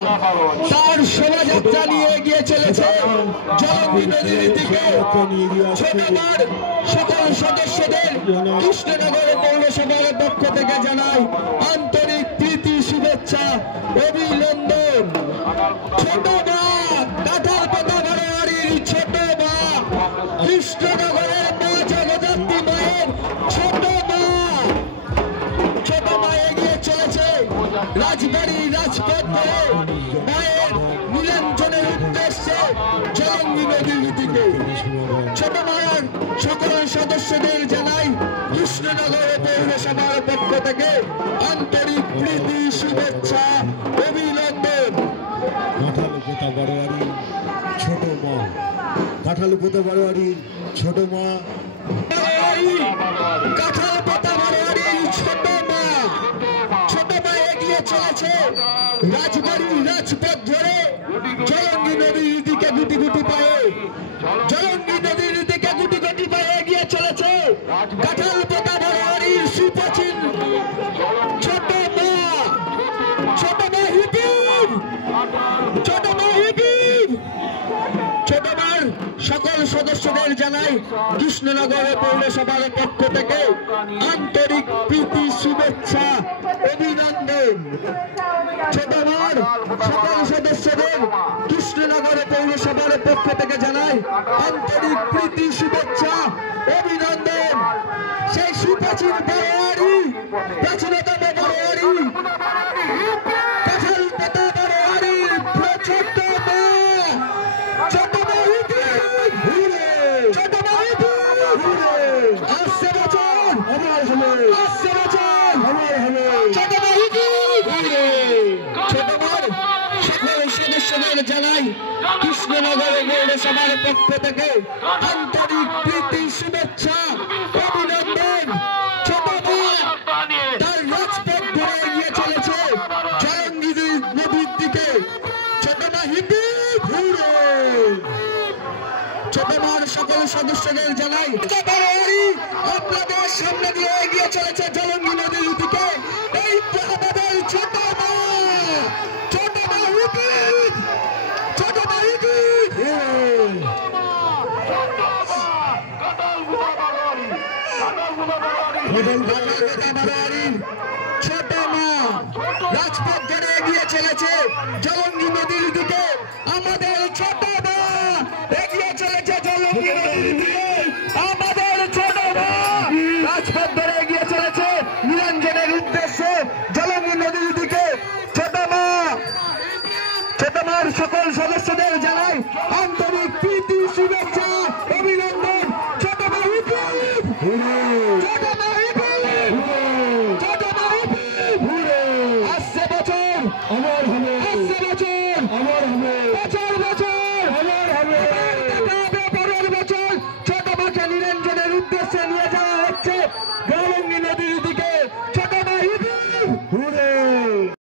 তার শোভাযাত্রা নিয়ে এগিয়ে চলেছে জলঙ্গি নদীর দিকে। ছোটবার সকল সদস্যদের কৃষ্ণনগর পৌরসভার পক্ষ থেকে জানাই আন্তরিক প্রীতি, শুভেচ্ছা, অভিনন্দন। ছোটবা কাঁঠালপাতা বারোয়ারির ছোটবা, কৃষ্ণনগরের মা জগদ্ধাত্রী মায়ের ছোটবা। ছোটবা এগিয়ে চলেছে রাজবাড়ি রাজপথ ধরে মায়ের নীলাঞ্জনের উদ্দেশ্যে জলঙ্গি নদীর দিকে। ছোট মায়ের সকল সদস্যদের জানাই কৃষ্ণনগর পৌরসভার পক্ষ থেকে আন্তরিক প্রীতি, শুভেচ্ছা, অভিনন্দন। কাঁঠালপাতা বারোয়ারি ছোট মা, কাঁঠালপাতা বারোয়ারি ছোট মা, কাঁঠালপাতা বারোয়ারির ছোট মা। ছোট মা এগিয়ে চলেছে রাজবাড়ির রাজপথ ধরে জলঙ্গি নদীর দিকে গুটি গুটি পায়ে, জলঙ্গি নদীর দিকে গুটি গুটি পায়ে এগিয়ে চলেছে কাঁঠালপাতা বারোয়ারির সুপ্রাচীন ছোট মা। ছোট মা হিবিব, ছোট মা হিবিব। ছোট মার সকল সদস্যদের জানাই কৃষ্ণনগর পৌরসভার পক্ষ থেকে আন্তরিক প্রীতি, শুভেচ্ছা, অভিনন্দন। ছোট মার সকল সদস্যদের কৃষ্ণনগর পৌরসভার পক্ষ থেকে জানাই আন্তরিক প্রীতি, শুভেচ্ছা, অভিনন্দন। সেই সুপ্রাচীন বারোয়ারি, প্রাচীনতম বারোয়ারি, কাঁঠালপাতা বারোয়ারির ছোট মা। ছোট মা ঘুরে, ছোট মা ঘুরে আসছে বছর আমার হলে, আসছে বছর আমার হলে। ছোট মা ঘুরে। ছোট মার সকল সদস্যদের জানাই কৃষ্ণনগর পৌরসভার পক্ষ থেকে আন্তরিক প্রীতি, শুভেচ্ছা, অভিনন্দন। ছোট মা তার রাজপথ ধরে এগিয়ে চলেছে জলঙ্গি নদীর দিকে। ছোট মা ঘুরে। ছোট মার সকল সদস্যদের জানাই আপনাদের সামনে দিয়ে এগিয়ে চলেছে জলঙ্গি নদীর দিকে। এই আমাদের ছোট মা, ছোট মা হিবিব, ছোট মা হিবিব। ছোট মা রাজপথ ধরে এগিয়ে চলেছে জলঙ্গি নদীর দিকে। আমাদের ছোট মা এগিয়ে চলেছে জলঙ্গি নদীর দিকে। আমাদের ছোট মা রাজপথ ধরে এগিয়ে চলেছে নীলাঞ্জনের উদ্দেশ্যে জলঙ্গি নদীর দিকে। ছোট মা, ছোট মার সকল সদস্যদের জানাই আন্তরিক প্রীতি, শুভেচ্ছা, অভিনন্দন। ছোট মা